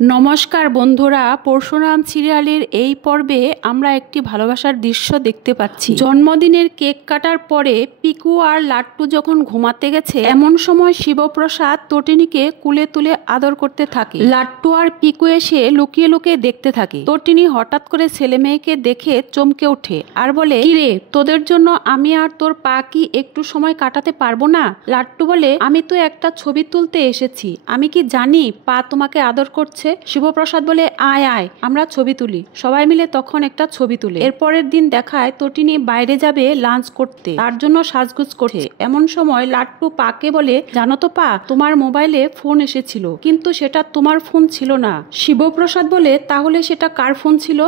নমস্কার বন্ধুরা, পরশুরাম সিরিয়ালের এই পর্বে আমরা একটি ভালোবাসার দৃশ্য দেখতে পাচ্ছি। জন্মদিনের কেক কাটার পরে পিকু আর লাট্টু যখন ঘুমাতে গেছে, এমন সময় শিবপ্রসাদ তটিনীকে কুলে তুলে আদর করতে থাকে। লাট্টু আর পিকু এসে লুকিয়ে লুকিয়ে দেখতে থাকে। তটিনী হঠাৎ করে ছেলে মেয়েকে দেখে চমকে ওঠে আর বলে, কিরে, তোদের জন্য আমি আর তোর পা কি একটু সময় কাটাতে পারবো না? লাট্টু বলে, আমি তো একটা ছবি তুলতে এসেছি, আমি কি জানি পা তোমাকে আদর করছে? শিবপ্রসাদ বলে, আয় আয় আমরা ছবি তুলি। সবাই মিলে তখন একটা ছবি তুলে। এরপরের দিন দেখায় তটিনী বাইরে যাবে লাঞ্চ করতে, তার জন্য সাজগুজ করছে। এমন সময় লাট্টু পাকে বলে, জানো তো পা, তোমার মোবাইলে ফোন এসেছিল, কিন্তু সেটা তোমার ফোন ছিল না। শিবপ্রসাদ বলে, তাহলে সেটা কার ফোন ছিল?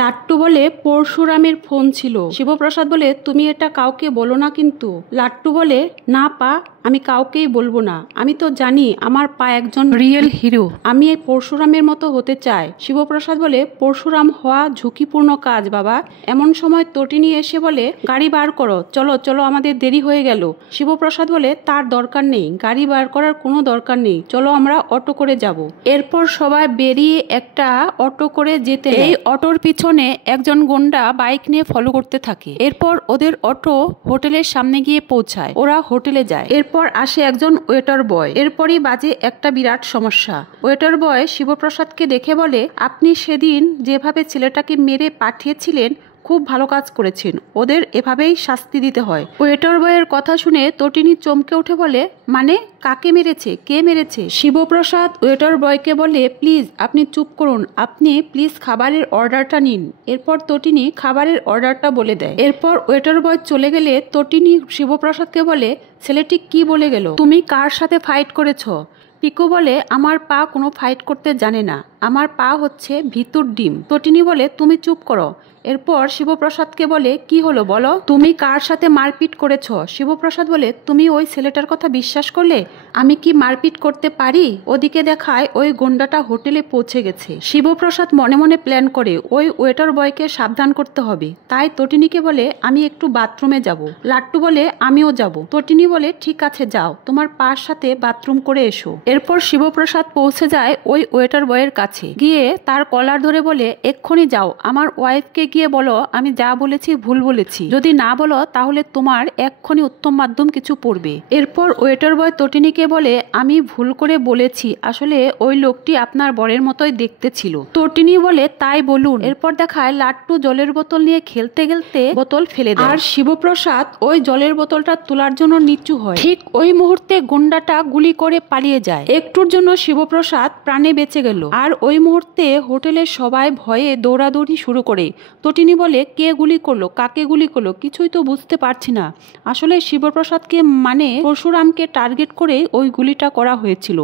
লাট্টু বলে, পরশুরামের ফোন ছিল। শিবপ্রসাদ বলে, তুমি এটা কাউকে বলো না কিন্তু। লাট্টু বলে, না পা, আমি কাউকেই বলবো না। আমি তো জানি আমার পা একজন রিয়েল হিরো, আমি এই পরশুরামের মতো হতে চাই। শিবপ্রসাদ বলে, পরশুরাম হওয়া ঝুঁকিপূর্ণ কাজ বাবা। এমন সময় তটিনী এসে বলে, গাড়ি বার করো, চলো চলো, আমাদের দেরি হয়ে গেল। শিবপ্রসাদ বলে, তার দরকার নেই, গাড়ি বার করার কোনো দরকার নেই, চলো আমরা অটো করে যাব। এরপর সবাই বেরিয়ে একটা অটো করে যেতে, এই অটোর পিছনে একজন গুন্ডা বাইক নিয়ে ফলো করতে থাকে। এরপর ওদের অটো হোটেলের সামনে গিয়ে পৌঁছায়। ওরা হোটেলে যায়। এরপর আসে একজন ওয়েটার বয়। এরপরই বাজে একটা বিরাট সমস্যা। ওয়েটার বয় শিবপ্রসাদকে দেখে বলে, আপনি সেদিন যেভাবে ছেলেটাকে মেরে পাঠিয়েছিলেন, খুব ভালো কাজ করেছেন, ওদের এভাবেই শাস্তি দিতে হয়। ওয়েটার বয়ের কথা শুনে তটিনী চমকে উঠে বলে, মানে কাকে মেরেছে, কে মেরেছে? শিবপ্রসাদ ওয়েটার বয়কে বলে, প্লিজ আপনি চুপ করুন, আপনি প্লিজ খাবারের অর্ডারটা নিন। এরপর তটিনী খাবারের অর্ডারটা বলে দেয়। এরপর ওয়েটার বয় চলে গেলে তটিনী শিবপ্রসাদকে বলে, ছেলেটি কি বলে গেল? তুমি কার সাথে ফাইট করেছ? পিকু বলে, আমার পা কোনো ফাইট করতে জানে না, আমার পা হচ্ছে ভিতর ডিম। তটিনী বলে, তুমি চুপ করো। এরপর শিবপ্রসাদকে বলে, কি হলো বলো, তুমি কার সাথে মারপিট করেছ? শিবপ্রসাদ বলে, তুমি ওই ছেলেটার কথা বিশ্বাস করলে? আমি কি মারপিট করতে পারি? ওদিকে দেখায় ওই গুন্ডাটা হোটেলে পৌঁছে গেছে। শিবপ্রসাদ মনে মনে প্ল্যান করে ওই ওয়েটার বয়কে সাবধান করতে হবে। তাই তটিনীকে বলে, আমি একটু বাথরুমে যাব। লাট্টু বলে, আমিও যাব। তটিনী বলে, ঠিক আছে যাও, তোমার পার সাথে বাথরুম করে এসো। এরপর শিবপ্রসাদ পৌঁছে যায় ওই ওয়েটার বয়ের কাছে, গিয়ে তার কলার ধরে বলে, এক্ষুনি যাও, আমার ওয়াইফকে গিয়ে বলো আমি যা বলেছি ভুল বলেছি, যদি না বলো তাহলে তোমার এক্ষুনি উত্তম মাধ্যম কিছু পড়বে। এরপর ওয়েটার বয় তটিনীকে বলে, আমি ভুল করে বলেছি, আসলে ওই লোকটি আপনার বরের মতোই দেখতে ছিল। তটিনী বলে, তাই বলুন। এরপর দেখায় লাট্টু জলের বোতল নিয়ে খেলতে খেলতে বোতল ফেলে দেয়, আর শিবপ্রসাদ ওই জলের বোতলটা তোলার জন্য নিচু হয়। ঠিক ওই মুহূর্তে গুন্ডাটা গুলি করে পালিয়ে যায়। একটুর জন্য শিবপ্রসাদ প্রাণে বেঁচে গেল। আর ওই মুহূর্তে হোটেলের সবাই ভয়ে দৌড়াদৌড়ি শুরু করে। তটিনী বলে, কে গুলি করলো, কাকে গুলি করলো, কিছুই তো বুঝতে পারছি না। আসলে শিবপ্রসাদকে মানে পরশুরামকে টার্গেট করে ওই গুলিটা করা হয়েছিল।